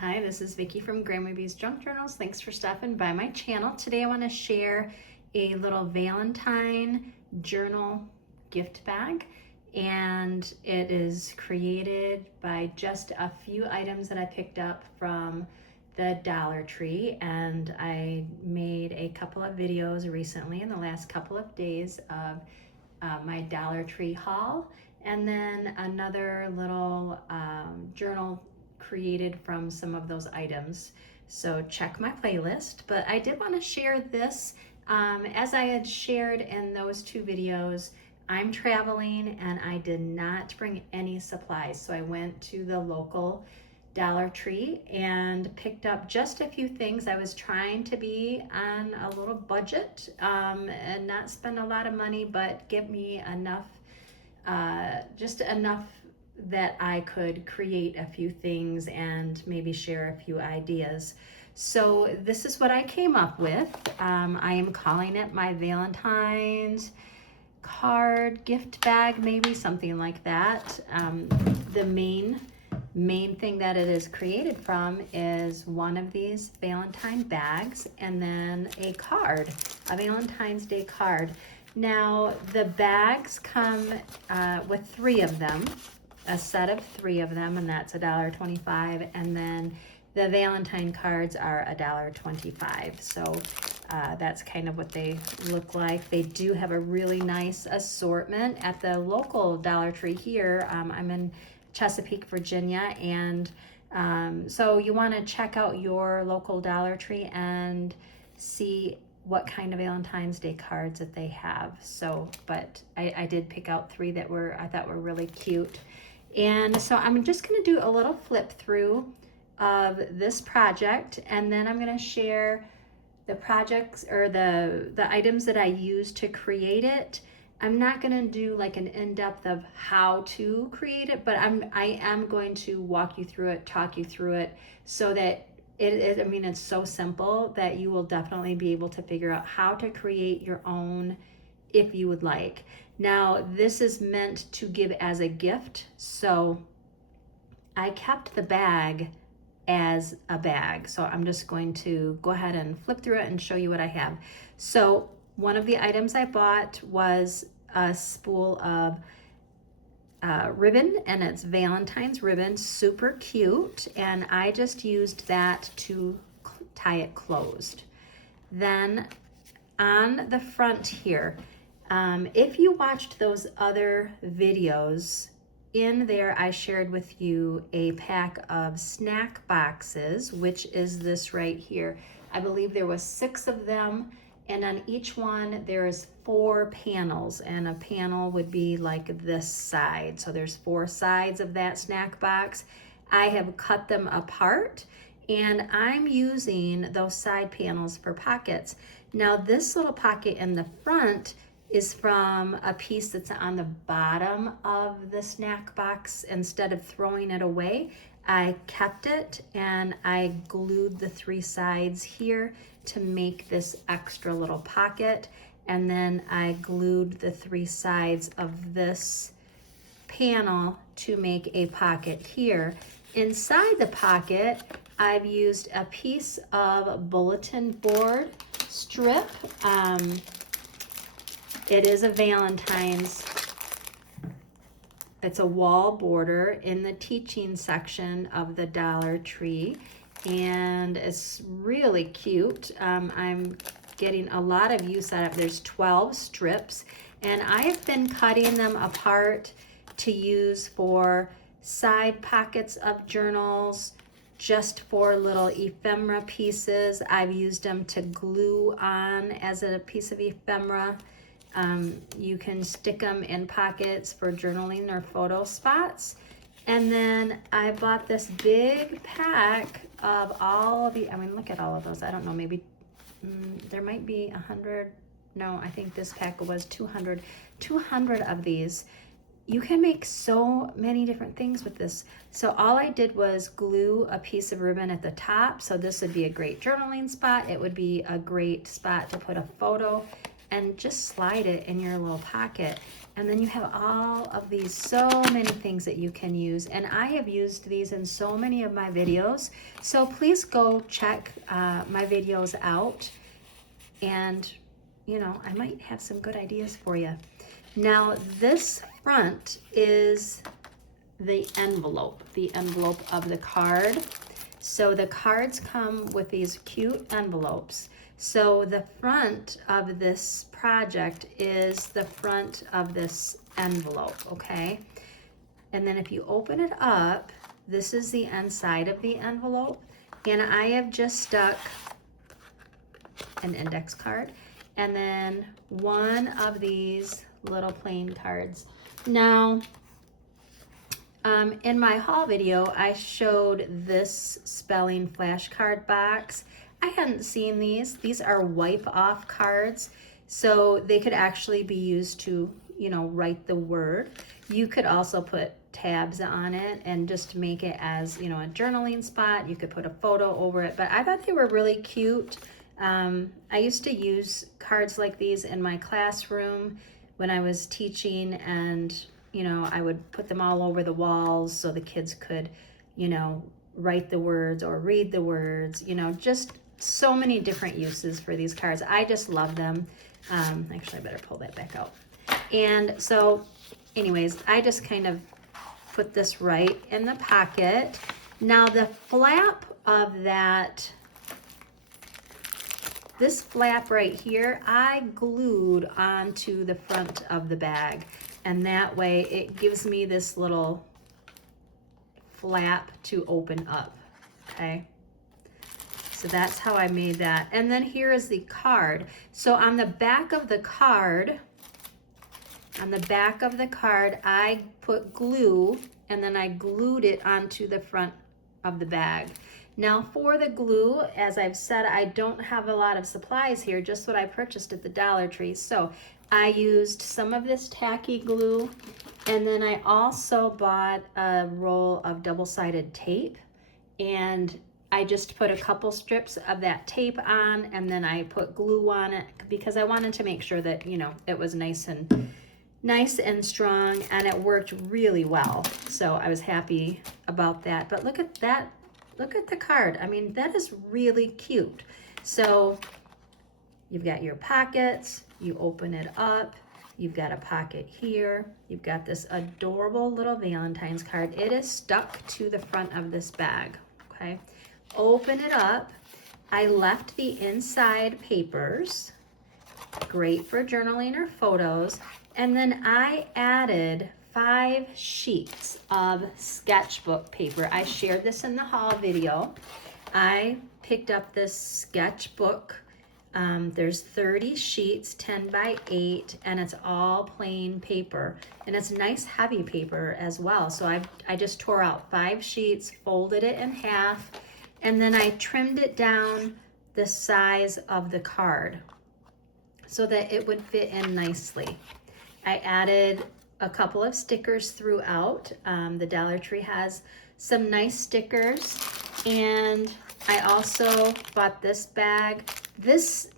Hi, this is Vicki from Grandma B's Junk Journals. Thanks for stopping by my channel. Today I want to share a little Valentine Journal gift bag, and it is created by just a few items that I picked up from the Dollar Tree, and I made a couple of videos recently in the last couple of days of my Dollar Tree haul, and then another little journal created from some of those items. So check my playlist, but I did want to share this. As I had shared in those two videos, I'm traveling and I did not bring any supplies. So I went to the local Dollar Tree and picked up just a few things. I was trying to be on a little budget and not spend a lot of money, but get me enough, just enough that I could create a few things and maybe share a few ideas. So this is what I came up with. I am calling it my Valentine's card gift bag, maybe something like that. The main thing that it is created from is one of these Valentine bags and then a card, a Valentine's Day card. Now the bags come with three of them, a set of three of them, and that's $1.25, and then the Valentine cards are $1.25. So that's kind of what they look like. They do have a really nice assortment at the local Dollar Tree here. I'm in Chesapeake, Virginia, and so you want to check out your local Dollar Tree and see what kind of Valentine's Day cards that they have. So, but I did pick out three that I thought were really cute. And so I'm just going to do a little flip through of this project, and then I'm going to share the projects or the items that I used to create it. I'm not going to do like an in-depth of how to create it, but I am going to walk you through it, talk you through it, so that it's so simple that you will definitely be able to figure out how to create your own if you would like. Now, this is meant to give as a gift, so I kept the bag as a bag. So I'm just going to go ahead and flip through it and show you what I have. So one of the items I bought was a spool of ribbon, and it's Valentine's ribbon, super cute, and I just used that to tie it closed. Then on the front here, if you watched those other videos, in there I shared with you a pack of snack boxes, which is this right here. I believe there was 6 of them, and on each one there is 4 panels, and a panel would be like this side. So there's 4 sides of that snack box. I have cut them apart, and I'm using those side panels for pockets. Now this little pocket in the front is from a piece that's on the bottom of the snack box. Instead of throwing it away, I kept it and I glued the 3 sides here to make this extra little pocket, and then I glued the 3 sides of this panel to make a pocket here. Inside the pocket, I've used a piece of bulletin board strip. It is a Valentine's. It's a wall border in the teaching section of the Dollar Tree, and it's really cute. I'm getting a lot of use out of it. There's 12 strips, and I have been cutting them apart to use for side pockets of journals, just for little ephemera pieces. I've used them to glue on as a piece of ephemera. You can stick them in pockets for journaling or photo spots. And then I bought this big pack of all of the, look at all of those. I don't know, maybe there might be 100. No, I think this pack was 200 of these. You can make so many different things with this. So all I did was glue a piece of ribbon at the top. So this would be a great journaling spot. It would be a great spot to put a photo. and just slide it in your little pocket. And then you have all of these, so many things that you can use. And I have used these in so many of my videos. So please go check my videos out. And, you know, I might have some good ideas for you. Now, this front is the envelope of the card. So the cards come with these cute envelopes. So the front of this project is the front of this envelope, okay? And then if you open it up, this is the inside of the envelope. And I have just stuck an index card and then one of these little plain cards. Now, in my haul video, I showed this spelling flashcard box. I hadn't seen these. These are wipe off cards, so they could actually be used to, you know, write the word. You could also put tabs on it and just make it as, you know, a journaling spot. You could put a photo over it, but I thought they were really cute. I used to use cards like these in my classroom when I was teaching, and you know, I would put them all over the walls so the kids could, you know, write the words or read the words, you know, just so many different uses for these cards. I just love them. Actually, I better pull that back out. And so anyways, I just kind of put this right in the pocket. Now the flap of that, this flap right here, I glued onto the front of the bag. And that way it gives me this little flap to open up, okay? So that's how I made that. And then here is the card. So on the back of the card, I put glue, and then I glued it onto the front of the bag. Now for the glue, as I've said, I don't have a lot of supplies here, just what I purchased at the Dollar Tree. So I used some of this tacky glue, and then I also bought a roll of double-sided tape, and I just put a couple strips of that tape on, and then I put glue on it because I wanted to make sure that, you know, it was nice and strong, and it worked really well. So I was happy about that. But look at that. Look at the card. I mean, that is really cute. So you've got your pockets, you open it up, you've got a pocket here, you've got this adorable little Valentine's card. It is stuck to the front of this bag, okay? Open it up. I left the inside papers, great for journaling or photos, and then I added 5 sheets of sketchbook paper. I shared this in the haul video. I picked up this sketchbook. There's 30 sheets, 10 by 8, and it's all plain paper. And it's nice heavy paper as well. So I just tore out 5 sheets, folded it in half, and then I trimmed it down the size of the card so that it would fit in nicely. I added a couple of stickers throughout. The Dollar Tree has some nice stickers, and I also bought this bag.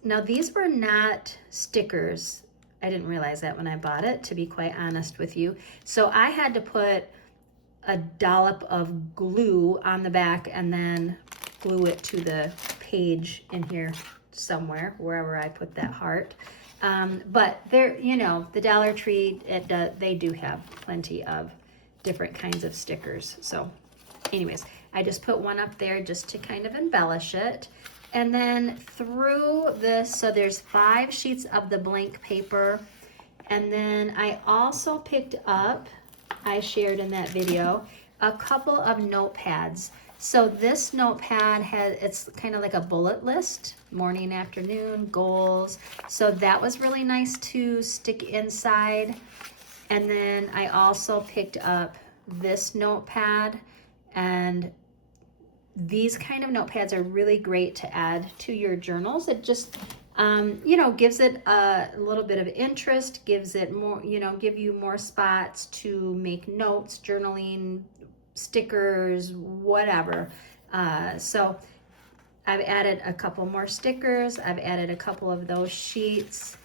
Now these were not stickers. I didn't realize that when I bought it, to be quite honest with you. So I had to put a dollop of glue on the back and then glue it to the page in here somewhere, wherever I put that heart. But there, you know, the Dollar Tree, they do have plenty of different kinds of stickers. So anyways, I just put one up there just to kind of embellish it. And then through this, so there's 5 sheets of the blank paper. And then I also picked up, I shared in that video, a couple of notepads. So this notepad it's kind of like a bullet list, morning, afternoon, goals. So that was really nice to stick inside. And then I also picked up this notepad, and these kind of notepads are really great to add to your journals. It just, you know, gives it a little bit of interest, gives it more, you know, give you more spots to make notes, journaling, stickers, whatever. So I've added a couple more stickers. I've added a couple of those sheets.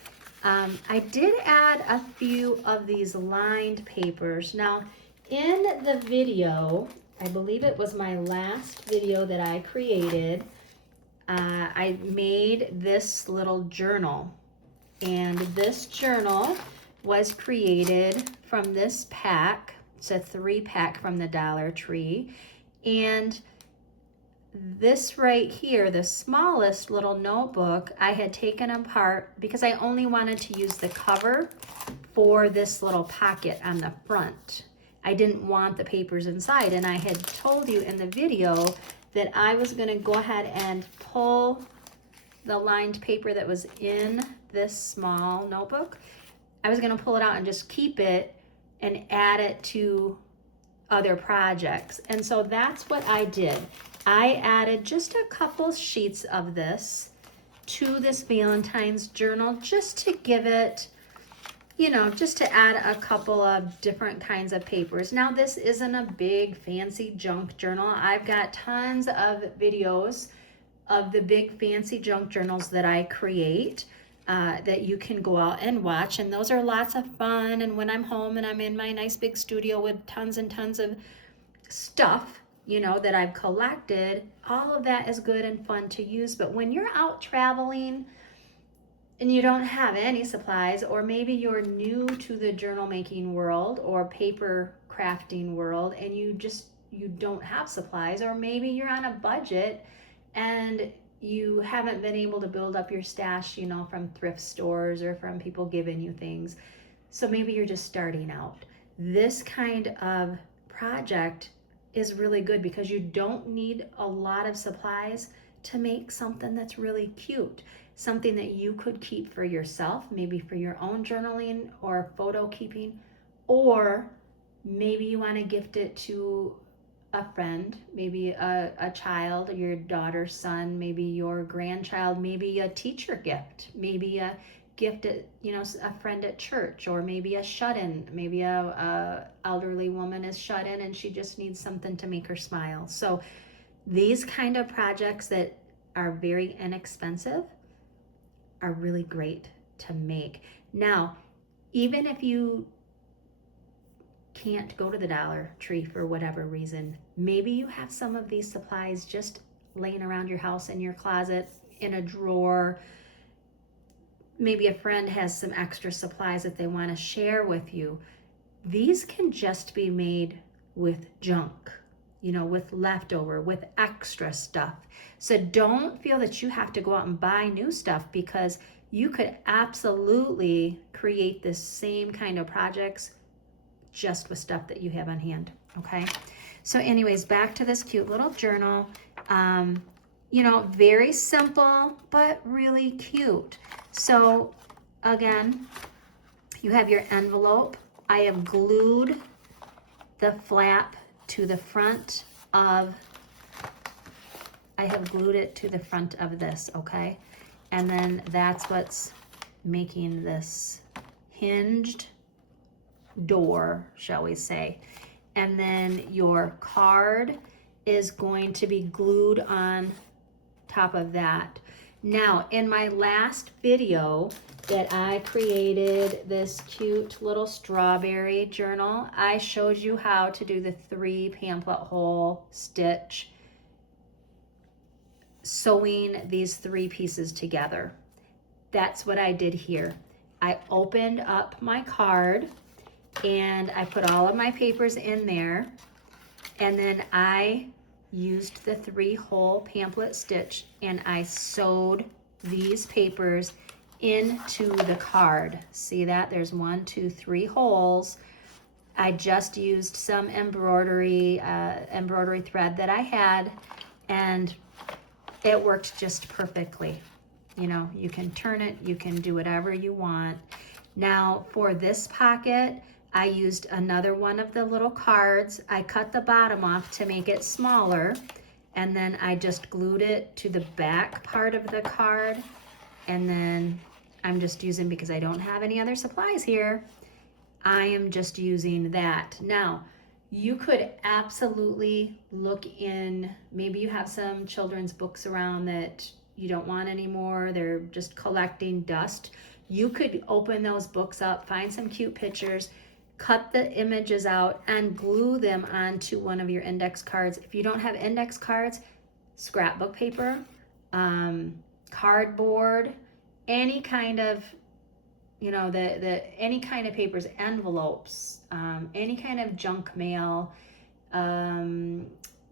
I did add a few of these lined papers. Now, in the video, I believe it was my last video that I created, I made this little journal. And this journal was created from this pack. It's a 3-pack from the Dollar Tree. And this right here, the smallest little notebook, I had taken apart because I only wanted to use the cover for this little pocket on the front. I didn't want the papers inside, and I had told you in the video that I was going to go ahead and pull the lined paper that was in this small notebook. I was going to pull it out and just keep it and add it to other projects. And so that's what I did. I added just a couple sheets of this to this Valentine's journal just to give it, you know, just to add a couple of different kinds of papers. Now, this isn't a big fancy junk journal. I've got tons of videos of the big fancy junk journals that I create that you can go out and watch, and those are lots of fun. And when I'm home and I'm in my nice big studio with tons and tons of stuff, you know, that I've collected, all of that is good and fun to use. But when you're out traveling and you don't have any supplies, or maybe you're new to the journal making world or paper crafting world and you don't have supplies, or maybe you're on a budget and you haven't been able to build up your stash, you know, from thrift stores or from people giving you things. So maybe you're just starting out. This kind of project is really good because you don't need a lot of supplies to make something that's really cute. Something that you could keep for yourself, maybe for your own journaling or photo keeping, or maybe you want to gift it to a friend, maybe a child, your daughter, son, maybe your grandchild, maybe a teacher gift, maybe a gift at, you know, a friend at church, or maybe a shut-in, maybe a elderly woman is shut in and she just needs something to make her smile. So these kind of projects that are very inexpensive are really great to make. Now, even if you can't go to the Dollar Tree for whatever reason, maybe you have some of these supplies just laying around your house, in your closet, in a drawer. Maybe a friend has some extra supplies that they want to share with you. These can just be made with junk, you know, with leftover, with extra stuff. So don't feel that you have to go out and buy new stuff, because you could absolutely create this same kind of projects just with stuff that you have on hand, okay? So anyways, back to this cute little journal. You know, very simple, but really cute. So again, you have your envelope. I have glued the flap to the front of, I have glued it to the front of this, okay? And then that's what's making this hinged door, shall we say. And then your card is going to be glued on top of that. Now, in my last video that I created this cute little strawberry journal, I showed you how to do the 3 pamphlet hole stitch, sewing these 3 pieces together. That's what I did here. I opened up my card and I put all of my papers in there, and then I used the 3 hole pamphlet stitch and I sewed these papers into the card. See that? There's 1, 2, 3 holes. I just used some embroidery thread that I had, and it worked just perfectly. You know, you can turn it, you can do whatever you want. Now for this pocket, I used another one of the little cards. I cut the bottom off to make it smaller, and then I just glued it to the back part of the card, and then I'm just using, because I don't have any other supplies here, I am just using that. Now, you could absolutely look in, maybe you have some children's books around that you don't want anymore, they're just collecting dust. You could open those books up, find some cute pictures, cut the images out, and glue them onto one of your index cards. If you don't have index cards, scrapbook paper, cardboard, any kind of, you know, any kind of papers, envelopes, any kind of junk mail,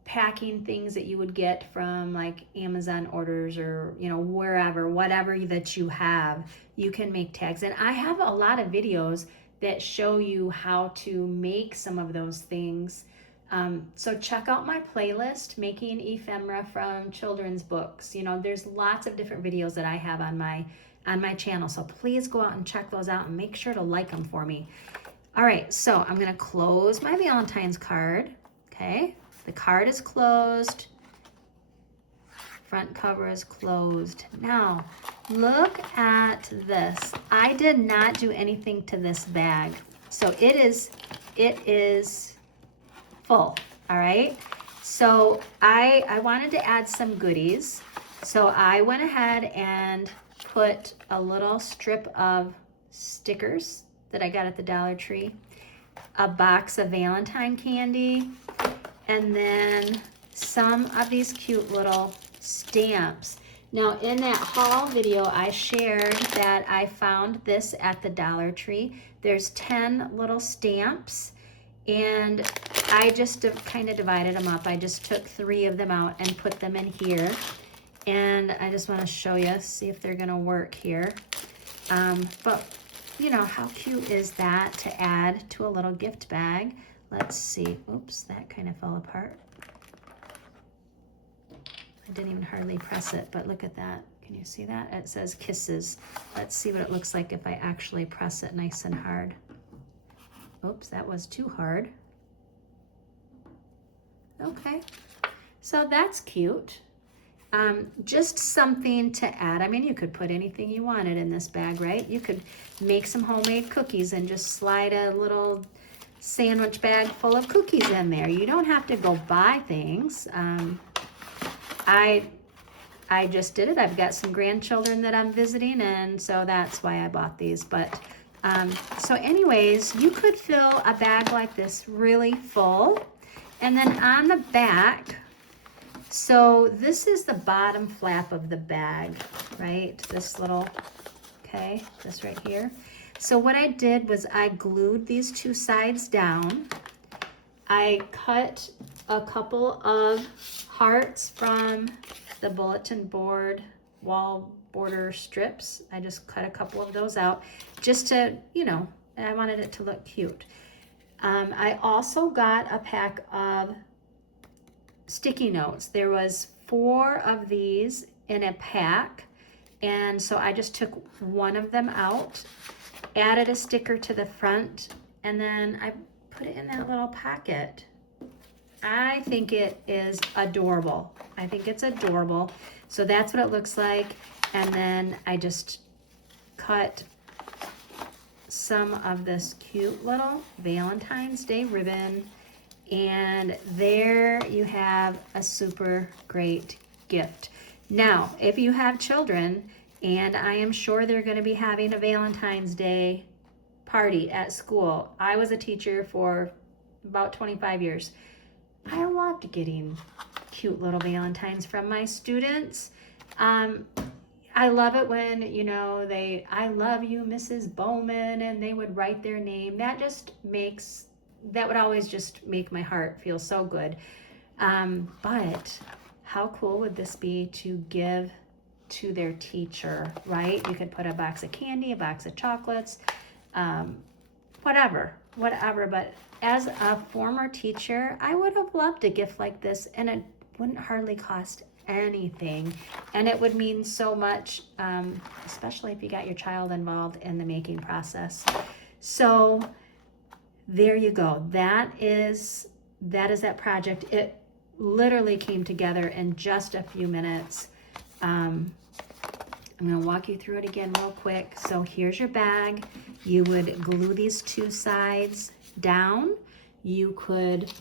packing things that you would get from like Amazon orders or, you know, wherever, whatever that you have, you can make tags. And I have a lot of videos that show you how to make some of those things. So check out my playlist, Making Ephemera from Children's Books. You know, there's lots of different videos that I have on my channel. So please go out and check those out and make sure to like them for me. All right, so I'm gonna close my Valentine's card, okay? The card is closed. Front cover is closed. Now, look at this. I did not do anything to this bag. So it is full, all right? So I wanted to add some goodies. So I went ahead and put a little strip of stickers that I got at the Dollar Tree, a box of Valentine candy, and then some of these cute little stamps. Now in that haul video I shared that I found this at the Dollar Tree. There's 10 little stamps and I just kind of divided them up. I just took 3 of them out and put them in here. And I just want to show you, see if they're gonna work here. But you know, how cute is that to add to a little gift bag? Let's see. Oops, that kind of fell apart. I didn't even hardly press it, but look at that. Can you see that? It says kisses. Let's see what it looks like if I actually press it nice and hard. Oops, that was too hard. Okay, so that's cute. Just something to add. I mean, you could put anything you wanted in this bag, right? You could make some homemade cookies and just slide a little sandwich bag full of cookies in there. You don't have to go buy things. I just did it. I've got some grandchildren that I'm visiting, and so that's why I bought these. But so anyways, you could fill a bag like this really full. And then on the back, so this is the bottom flap of the bag, right? This little, okay, this right here. So what I did was I glued these 2 sides down. I cut a couple of hearts from the bulletin board wall border strips. I just cut a couple of those out just to, you know, I wanted it to look cute. I also got a pack of sticky notes. There was 4 of these in a pack, and so I just took one of them out, added a sticker to the front, and then I put it in that little pocket. I think it is adorable. I think it's adorable. So that's what it looks like. And then I just cut some of this cute little Valentine's Day ribbon. And there you have a super great gift. Now, if you have children, and I am sure they're going to be having a Valentine's Day party at school. I was a teacher for about 25 years. I loved getting cute little Valentines from my students. I love it when, you know, I love you, Mrs. Bowman, and they would write their name. That would always just make my heart feel so good. But how cool would this be to give to their teacher, right? You could put a box of candy, a box of chocolates, whatever. But as a former teacher, I would have loved a gift like this, and it wouldn't hardly cost anything, and it would mean so much, especially if you got your child involved in the making process. So there you go. That is that project. It literally came together in just a few minutes. I'm going to walk you through it again real quick. So here's your bag. You would glue these 2 sides down. You could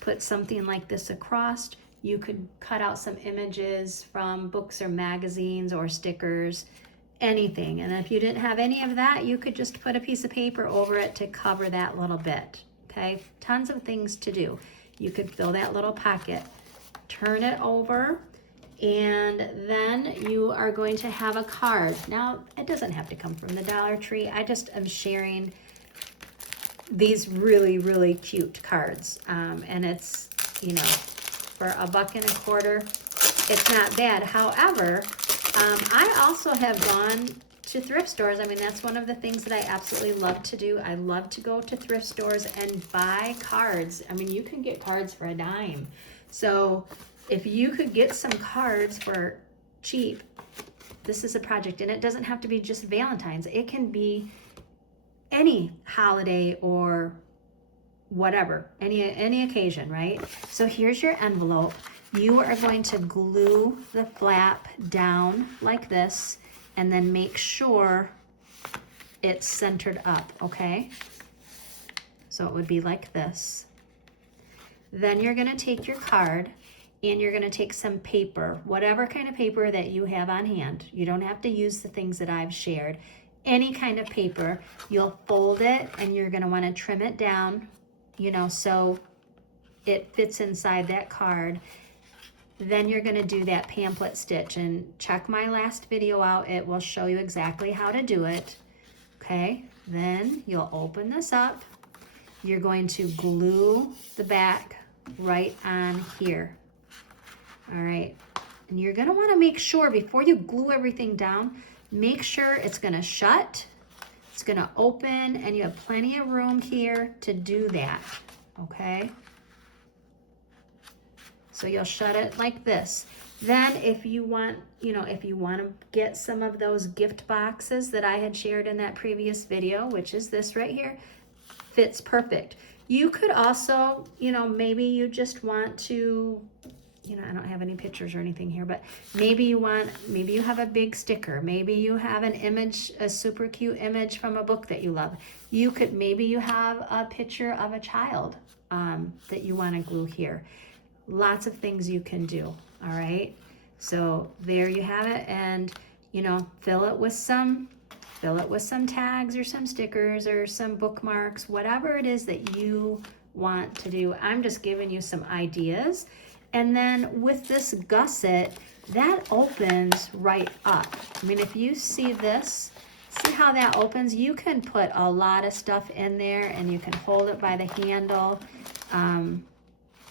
put something like this across. You could cut out some images from books or magazines or stickers anything. And if you didn't have any of that, you could just put a piece of paper over it to cover that little bit. Okay, tons of things to do. You could fill that little pocket, turn it over, and then you are going to have a card. Now, it doesn't have to come from the Dollar Tree. I just am sharing these really, really cute cards. And it's, you know, for $1.25, it's not bad. However, I also have gone to thrift stores. I mean, that's one of the things that I absolutely love to do. I love to go to thrift stores and buy cards. I mean, you can get cards for a dime. So if you could get some cards for cheap, this is a project. And it doesn't have to be just Valentine's. It can be any holiday or whatever, any occasion, right? So here's your envelope. You are going to glue the flap down like this, and then make sure it's centered up, okay? So it would be like this. Then you're gonna take your card and you're gonna take some paper, whatever kind of paper that you have on hand. You don't have to use the things that I've shared. Any kind of paper, you'll fold it and you're gonna wanna trim it down, you know, so it fits inside that card. Then you're gonna do that pamphlet stitch, and check my last video out. It will show you exactly how to do it, okay? Then you'll open this up. You're going to glue the back right on here, all right? And you're gonna wanna make sure before you glue everything down, make sure it's gonna shut, it's gonna open, and you have plenty of room here to do that, okay? So you'll shut it like this. Then if you want, you know, if you want to get some of those gift boxes that I had shared in that previous video, which is this right here, fits perfect. You could also, you know, maybe you just want to, you know, I don't have any pictures or anything here, but maybe you have a big sticker. Maybe you have an image, a super cute image from a book that you love. Maybe you have a picture of a child that you want to glue here. Lots of things you can do, all right? So there you have it, and you know, fill it with some tags or some stickers or some bookmarks, whatever it is that you want to do. I'm just giving you some ideas. And then with this gusset, that opens right up. I mean, if you see this, see how that opens? You can put a lot of stuff in there and you can hold it by the handle.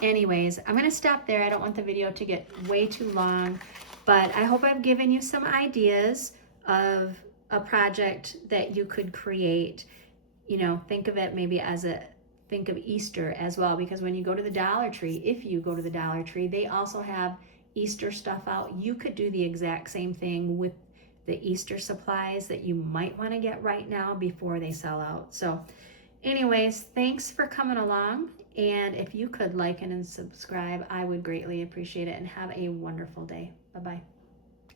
Anyways, I'm gonna stop there. I don't want the video to get way too long, but I hope I've given you some ideas of a project that you could create. You know, think of it maybe think of Easter as well, because when you go to the Dollar Tree, if you go to the Dollar Tree, they also have Easter stuff out. You could do the exact same thing with the Easter supplies that you might want to get right now before they sell out. So anyways, thanks for coming along. And if you could like and subscribe, I would greatly appreciate it. And have a wonderful day. Bye-bye.